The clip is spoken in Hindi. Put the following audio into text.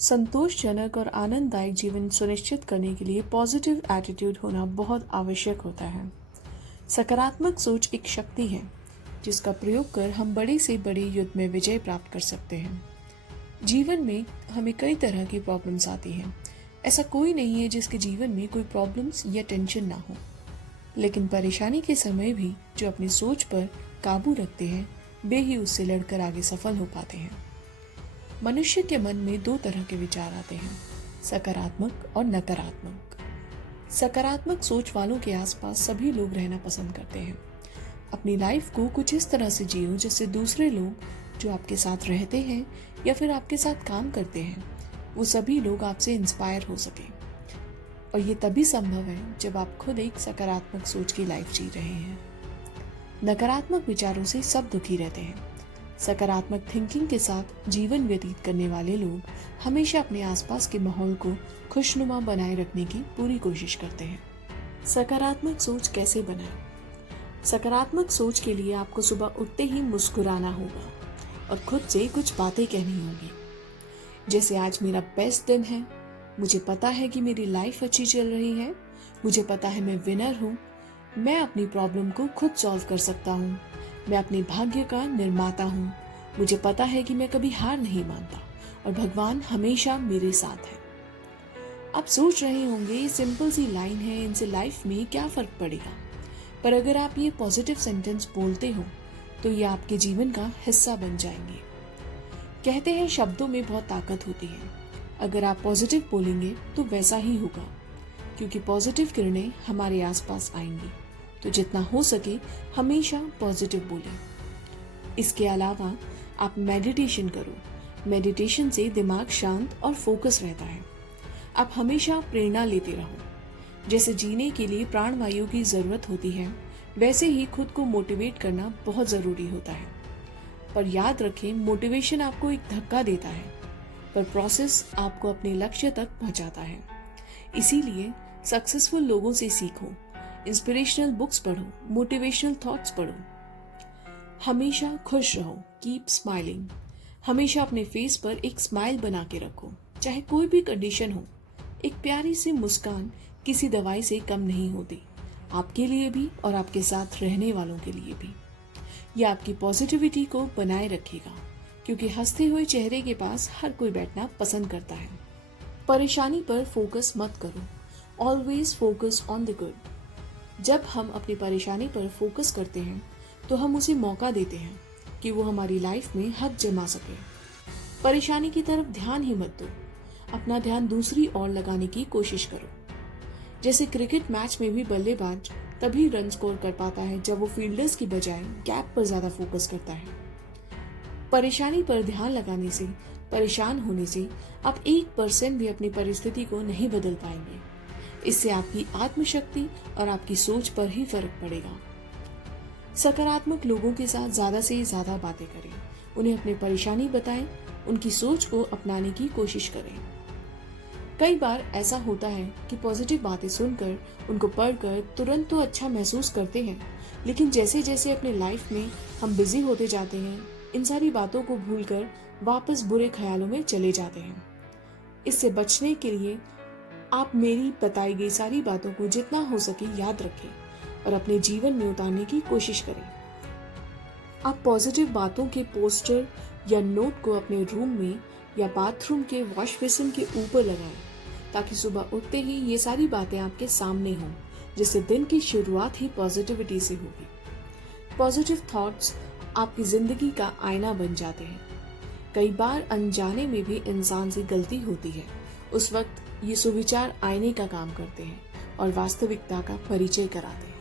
संतोषजनक और आनंददायक जीवन सुनिश्चित करने के लिए पॉजिटिव एटीट्यूड होना बहुत आवश्यक होता है। सकारात्मक सोच एक शक्ति है जिसका प्रयोग कर हम बड़े से बड़े युद्ध में विजय प्राप्त कर सकते हैं। जीवन में हमें कई तरह की प्रॉब्लम्स आती हैं। ऐसा कोई नहीं है जिसके जीवन में कोई प्रॉब्लम्स या टेंशन ना हो, लेकिन परेशानी के समय भी जो अपनी सोच पर काबू रखते हैं वे ही उससे लड़कर आगे सफल हो पाते हैं। मनुष्य के मन में दो तरह के विचार आते हैं, सकारात्मक और नकारात्मक। सकारात्मक सोच वालों के आसपास सभी लोग रहना पसंद करते हैं। अपनी लाइफ को कुछ इस तरह से जियो जिससे दूसरे लोग जो आपके साथ रहते हैं या फिर आपके साथ काम करते हैं वो सभी लोग आपसे इंस्पायर हो सके। और ये तभी संभव है जब आप खुद एक सकारात्मक सोच की लाइफ जी रहे हैं। नकारात्मक विचारों से सब दुखी रहते हैं। सकारात्मक थिंकिंग के साथ जीवन व्यतीत करने वाले लोग हमेशा अपने आसपास के माहौल को खुशनुमा बनाए रखने की पूरी कोशिश करते हैं। सकारात्मक सोच कैसे बनाएं? सकारात्मक सोच के लिए आपको सुबह उठते ही मुस्कुराना होगा और खुद से कुछ बातें कहनी होगी, जैसे आज मेरा बेस्ट दिन है, मुझे पता है कि मेरी लाइफ अच्छी चल रही है, मुझे पता है मैं विनर हूँ, मैं अपनी प्रॉब्लम को खुद सॉल्व कर सकता हूँ, मैं अपने भाग्य का निर्माता हूँ, मुझे पता है कि मैं कभी हार नहीं मानता और भगवान हमेशा मेरे साथ है। आप सोच रहे होंगे ये सिंपल सी लाइन है, इनसे लाइफ में क्या फर्क पड़ेगा? पर अगर आप ये पॉजिटिव सेंटेंस बोलते हो तो ये आपके जीवन का हिस्सा बन जाएंगे। कहते हैं शब्दों में बहुत ताकत होती है। अगर आप पॉजिटिव बोलेंगे तो वैसा ही होगा, क्योंकि पॉजिटिव किरणें हमारे आसपास आएंगी। तो जितना हो सके हमेशा पॉजिटिव बोलें। इसके अलावा आप मेडिटेशन करो। मेडिटेशन से दिमाग शांत और फोकस रहता है। आप हमेशा प्रेरणा लेते रहो। जैसे जीने के लिए प्राणवायु की जरूरत होती है, वैसे ही खुद को मोटिवेट करना बहुत जरूरी होता है। पर याद रखें, मोटिवेशन आपको एक धक्का देता है, पर प्रोसेस आपको अपने लक्ष्य तक पहुंचाता है। इसीलिए सक्सेसफुल लोगों से सीखो, इंस्पिरेशनल बुक्स पढ़ो, मोटिवेशनल थॉट्स पढ़ो। हमेशा खुश रहो, कीप स्माइलिंग। हमेशा अपने फेस पर एक स्माइल बना के रखो, चाहे कोई भी कंडीशन हो। एक प्यारी सी मुस्कान किसी दवाई से कम नहीं होती, आपके लिए भी और आपके साथ रहने वालों के लिए भी। यह आपकी पॉजिटिविटी को बनाए रखेगा, क्योंकि हंसते हुए चेहरे के पास हर कोई बैठना पसंद करता है। परेशानी पर फोकस मत करो, always focus on the good. जब हम अपनी परेशानी पर फोकस करते हैं तो हम उसे मौका देते हैं कि वो हमारी लाइफ में हद जमा सके। परेशानी की तरफ ध्यान ही मत दो, अपना ध्यान दूसरी ओर लगाने की कोशिश करो। जैसे क्रिकेट मैच में भी बल्लेबाज तभी रन स्कोर कर पाता है जब वो फील्डर्स की बजाय गैप पर ज्यादा फोकस करता है। परेशानी पर ध्यान लगाने से, परेशान होने से आप 1% भी अपनी परिस्थिति को नहीं बदल पाएंगे। इससे आपकी आत्मशक्ति और आपकी सोच पर ही फर्क पड़ेगा। सकारात्मक लोगों के साथ ज्यादा से ज्यादा बातें करें, उन्हें अपनी परेशानी बताएं, उनकी सोच को अपनाने की कोशिश करें। कई बार ऐसा होता है कि पॉजिटिव बातें सुनकर, उनको पढ़कर तुरंत तो अच्छा महसूस करते हैं, लेकिन जैसे जैसे अपने लाइफ में हम बिजी होते जाते हैं, इन सारी बातों को भूलकर वापस बुरे ख्यालों में चले जाते हैं। इससे बचने के लिए आप मेरी बताई गई सारी बातों को जितना हो सके याद रखें और अपने जीवन में उतारने की कोशिश करें। आप पॉजिटिव बातों के पोस्टर या नोट को अपने रूम में या बाथरूम के वॉश बेसिन के ऊपर लगाएं, ताकि सुबह उठते ही ये सारी बातें आपके सामने हों, जिससे दिन की शुरुआत ही पॉजिटिविटी से होगी। पॉजिटिव थॉट्स आपकी जिंदगी का आईना बन जाते हैं। कई बार अनजाने में भी इंसान से गलती होती है। उस वक्त ये सुविचार आईने का काम करते हैं और वास्तविकता का परिचय कराते हैं।